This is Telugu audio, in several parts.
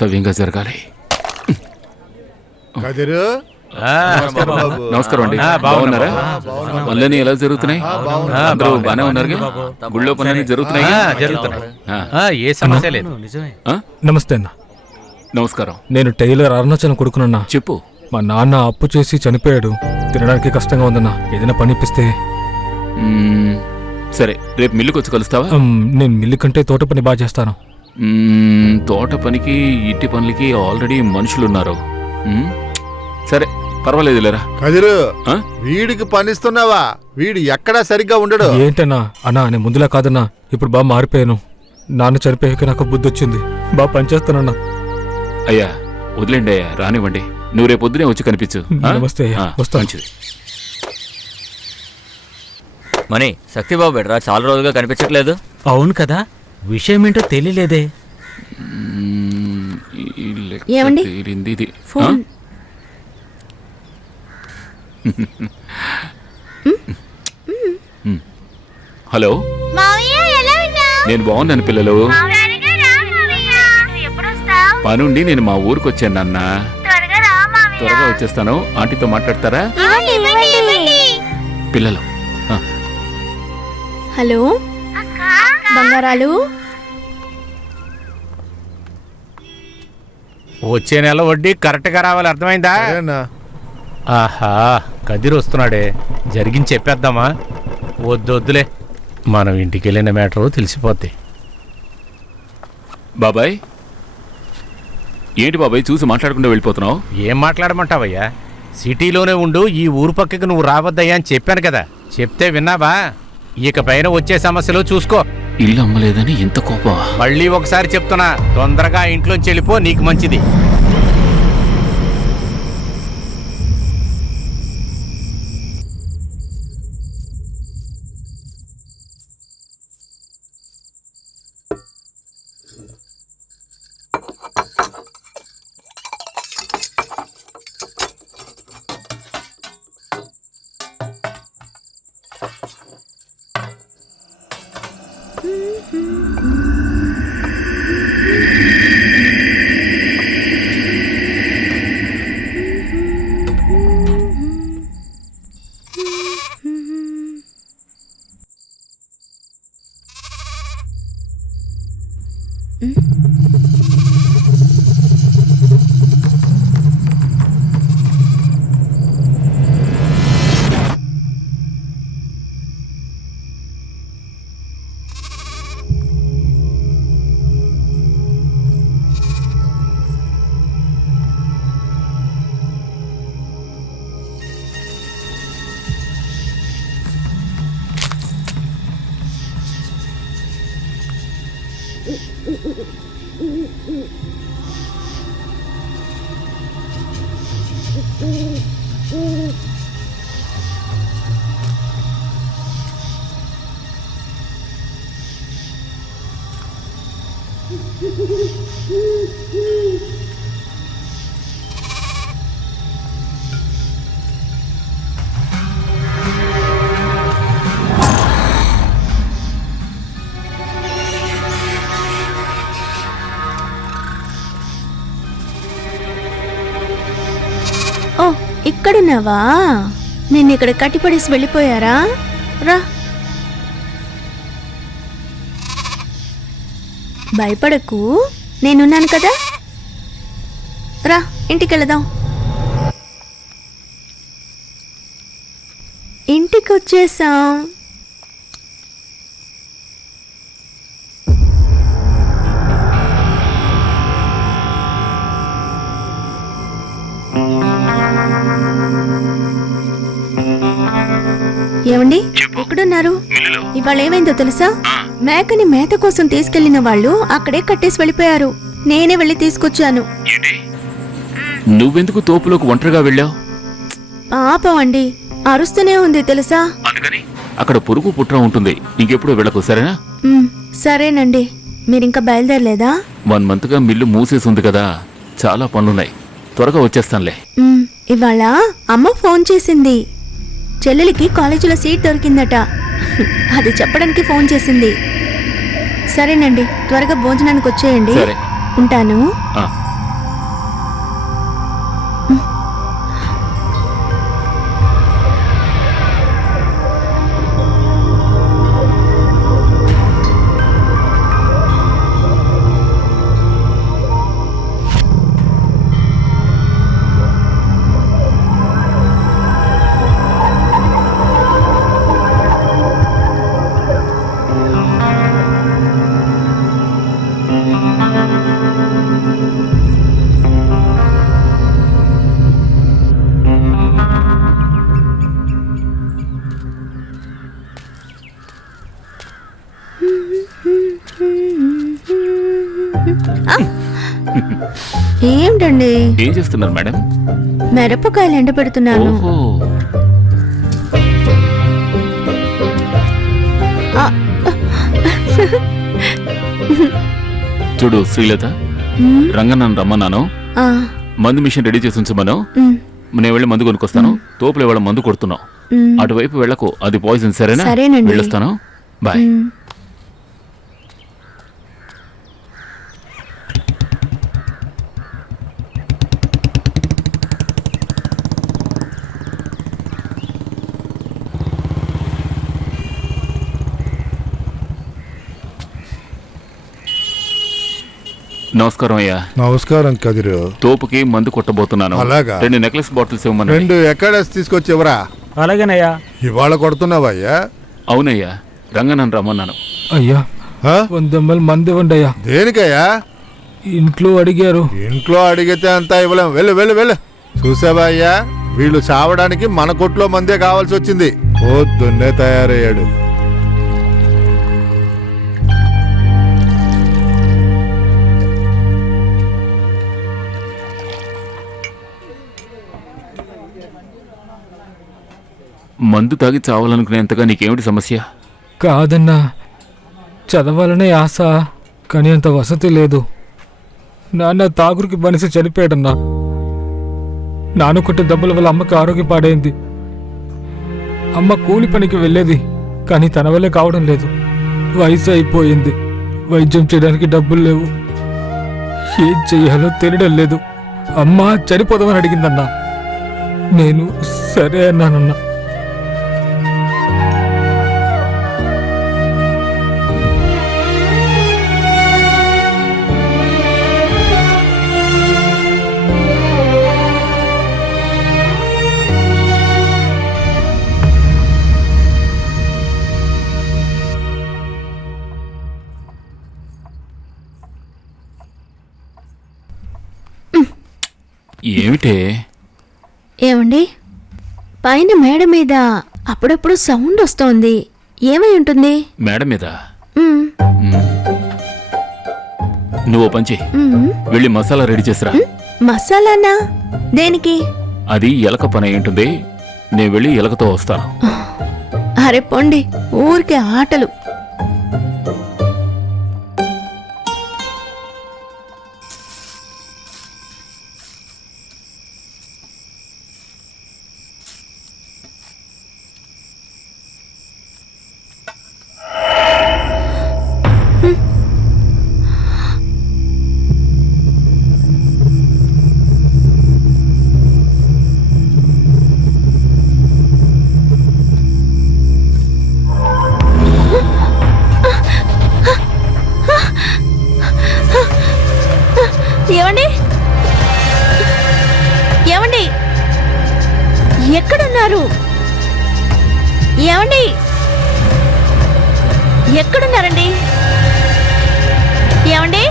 సవ్యంగా జరగాలి. నమస్కారం అండి. బాగున్నారా? పనులన్నీ ఎలా జరుగుతున్నాయి? అందరూ బానే ఉన్నారు? గుళ్ళో పనులన్నీ జరుగుతున్నాయి? ఏ సమస్య లేదు. నమస్తే అన్న. నమస్కారం. నేను టైలర్ అరుణాచలం కొడుకునన్నా. చెప్పు. మా నాన్న అప్పు చేసి చనిపోయాడు. తినడానికి కష్టంగా ఉందన్నా. ఏదైనా పని ఇప్పిస్తే. సరే, రేపు మిల్లుకి వచ్చి కలుస్తావా? నేను మిల్లు కంటే తోట పని బాగా చేస్తాను. తోట పనికి ఇంటి పనులకి ఆల్రెడీ మనుషులున్నారు. సరే పర్వాలేదు లేరా. కదిరు, వీడికి పనిస్తున్నావా? వీడు ఎక్కడా సరిగ్గా ఉండడు. ఏంటన్నా? అన్నా నేను ముందులా కాదన్నా, ఇప్పుడు బాగా మారిపోయాను. నాన్న చనిపోయాక నాకు బుద్ధి వచ్చింది. బాగా పనిచేస్తానన్నా. అయ్యా వదిలేండి అయ్యా, రానివ్వండి. నువ్వు రేపు పొద్దునే వచ్చి కనిపించు. నమస్తే అయ్యా, వస్తా. మంచిది. మనీ, శక్తిబాబు బెడ్రా చాలా రోజులుగా కనిపించట్లేదు. అవును కదా, విషయం ఏంటో తెలియలేదే. ఏమండి? ఫోన్. హలో, నేను బాగున్నాను పిల్లలు. పనుండి నేను మా ఊరికి వచ్చాను నాన్న. త్వరగా వచ్చేస్తాను. ఆంటీతో మాట్లాడతారా? పిల్లలు. హలో బంగారాలు, వచ్చే నెల వడ్డీ కరెక్ట్ గా రావాలి, అర్థమైందా? ఆహా, కదిరి వస్తున్నాడే, జరిగింది చెప్పేద్దామా? వద్దులే, మనం ఇంటికి వెళ్ళిన మ్యాటరు తెలిసిపోద్ది. బాబాయ్, ఏంటి బాబాయ్ చూసి మాట్లాడకుండా వెళ్ళిపోతున్నావు? ఏం మాట్లాడమంటావయ్యా? సిటీలోనే ఉండు, ఈ ఊరు పక్కకి నువ్వు రావద్దయ్యా అని చెప్పాను కదా. చెప్తే విన్నావా? ఇక పైన వచ్చే సమస్యలు చూసుకో. ఇల్లు అమ్మలేదని ఇంత కోపం? మళ్ళీ ఒకసారి చెప్తున్నా, తొందరగా ఇంట్లోంచి వెళ్ళిపో, నీకు మంచిది. ఓ, ఇక్కడున్నావా? నిన్ను ఇక్కడ కట్టిపడేసి వెళ్ళిపోయారా? రా, భయపడకు, నేనున్నాను కదా. రా, ఇంటికి వెళదాం. ఇంటికి వచ్చేసాం. ఏమండి, ఎక్కడున్నారు? ఇవాళ ఏమైందో తెలుసా? మేకని మేత కోసం తీసుకెళ్లిన వాళ్ళు అక్కడే కట్టేసి వెళ్ళిపోయారు. నేనే వెళ్ళి తీసుకొచ్చాను. నువ్వెందుకు తోపులోకి ఒంటరిగా వెళ్ళావు? పాపం అండి, అరుస్తూనే ఉంది తెలుసా. అక్కడ పురుగు పుట్ర ఉంటుంది. ఇంకెప్పుడు వెళ్ళకు, సరేనా? సరేనండి. మీరింకా బయలుదేరలేదా? 1 month గా మిల్లు మూసేసి ఉంది కదా, చాలా పనులున్నాయి. త్వరగా వచ్చేస్తానులే. ఇవాళ అమ్మ ఫోన్ చేసింది. చెల్లెలికి కాలేజీలో సీట్ దొరికిందట. అది చెప్పడానికి ఫోన్ చేసింది. సరేనండి, త్వరగా భోజనానికి వచ్చేయండి. సరే, ఉంటాను. ఏమిటండి? ఏం చేస్తున్నారు మేడం? మిరపకాయలు ఎండ పెడుతున్నాను. ఓహో, చూడు శ్రీలత, రంగన్నను రమ్మన్నాను. ఆ, మందు మిషన్ రెడీ చేసి ఉంచమను. ఉమ్, నేను వెళ్ళి మందు కొనుక్కొస్తాను. తోపులో ఇవాళ మందు కొడుతున్నావు. ఉమ్, అటువైపు వెళ్ళకు, అది పాయిజన్. సరేనా? సరేనండి. వెళ్ళొస్తాను. బాయ్. ఉమ్. నమస్కారం అయ్యా. నమస్కారం కదిరు. తోపుకి మందు కొట్టబోతున్నాను. అలాగా? 2 నెక్లెస్ బాటిల్స్ ఇవ్వమని. 2 ఎక్కడేసి తీసుకొచ్చి ఎవరా? అలాగేనయ్యా. ఇవాళ కొడుతున్నావయ్యా? అవునయ్యా, రంగన్నను రమ్మన్నాను. అయ్యా, ఆ? 100 ml మంది ఇవ్వండి అయ్యా. దేనికయ్యా? ఇంట్లో అడిగారు. ఇంట్లో అడిగితే అంతా ఇవ్వలేం. వెళ్ళు వెళ్ళు వెళ్ళు. చూసావా అయ్యా, వీళ్ళు చావడానికి మన కొట్లో మందే కావాల్సి వచ్చింది. పొద్దున్నే తయారయ్యాడు. మందు తాగి చావాలనుకునేంతగా నీకేమిటి సమస్య? కాదన్నా, చదవాలనే ఆశ, కానీ అంత వసతి లేదు. నాన్న తాగురికి బనిసి చనిపోయాడన్నా. నాన్న కొట్టే దెబ్బల వల్ల అమ్మకి ఆరోగ్యం పాడైంది. అమ్మ కూలి పనికి వెళ్ళేది, కానీ తన వల్లే కావడం లేదు. వయసు అయిపోయింది, వైద్యం చేయడానికి డబ్బులు లేవు. ఏం చెయ్యాలో తెలియడం లేదు. అమ్మ చనిపోదామని అడిగిందన్నా. నేను సరే అన్నానన్నా. ఏమిటే? ఏమండి, పైన మేడ మీద అప్పుడప్పుడు సౌండ్ వస్తోంది. ఏమై ఉంటుంది? మేడం మీద ఉమ్, నువ్వు ఓ పని చెయ్యి. ఉమ్, వెళ్ళి మసాలా రెడీ చేసిరా. మసాలానా? దేనికి? అది ఎలక పని అయి ఉంటుంది. నేను వెళ్ళి ఎలకతో వస్తాను. అరే పొండి, ఊరికే ఆటలు. ఏమండి, ఏమండి, ఎక్కడున్నారు? ఏమండి, ఎక్కడున్నారండి? ఏమండి,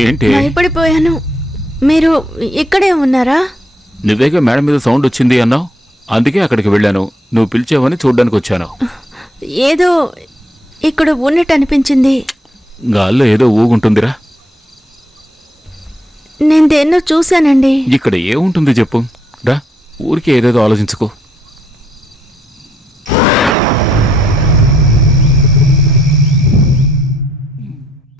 ఏంటి? భయపడిపోయాను. మీరు ఇక్కడే ఉన్నారా? నువ్వేగా మేడం మీద సౌండ్ వచ్చింది అన్నావు, అందుకే అక్కడికి వెళ్ళాను. నువ్వు పిలిచావని చూడ్డానికి వచ్చాను. ఏదో ఇక్కడ ఉన్నట్టు అనిపించింది. గాల్లో ఏదో ఊగుంటుందిరా. నేను దేన్నో చూశానండి. ఇక్కడ ఏముంటుంది చెప్పు రా. ఊరికే ఏదేదో ఆలోచించుకో.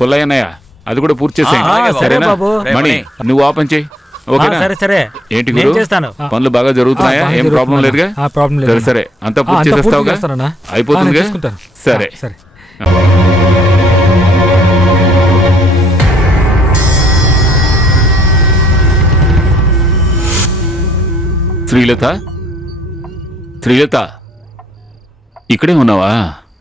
పుల్లయ్యన్నయ్య, అది కూడా పూర్తి చేసేయండి. సరేనా? మణి, నువ్వు ఆపని చేయి. ఓకేనా? సరే. ఏంటి గురు, పనులు బాగా జరుగుతున్నాయా? ఏం ప్రాబ్లం లేదుగా? సరే సరే, అంతా పూర్తి చేసేస్తావుగా? అయిపోతుందిగా? సరే. శ్రీలత శ్రీలత ఇక్కడే ఉన్నావా?